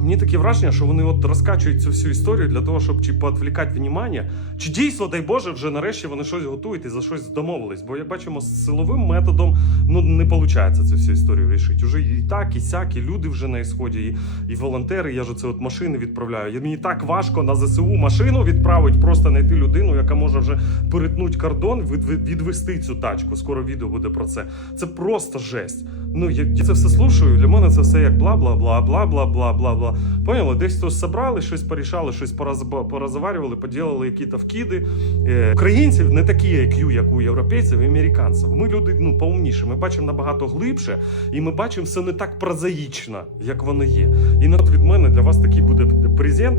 Мені таке враження, що вони от розкачують цю всю історію для того, щоб чи поотвлікати внимання, чи дійсно, дай Боже, вже нарешті вони щось готують і за щось домовились. Бо як бачимо, з силовим методом ну не виходить цю всю історію рішити. Уже і так, і сяк, і люди вже на ісході, і, і волонтери. Я ж оце от машини відправляю. І мені так важко на ЗСУ машину відправити, просто знайти людину, яка може вже перетнути кордон, від, від- відвести цю тачку. Скоро відео буде про це. Це просто жесть. Ну я, я це все слушаю. Для мене це все як бла бла бла бла бла бла бла бла. Поняли? Десь хтось собрали, щось порішали, щось поразоварювали, поділили якісь вкиди. Е, українців не такі IQ, як у європейців і американців. Ми люди ну поумніші. Ми бачимо набагато глибше, і ми бачимо все не так прозаїчно, як воно є. І от від мене для вас такий буде презент.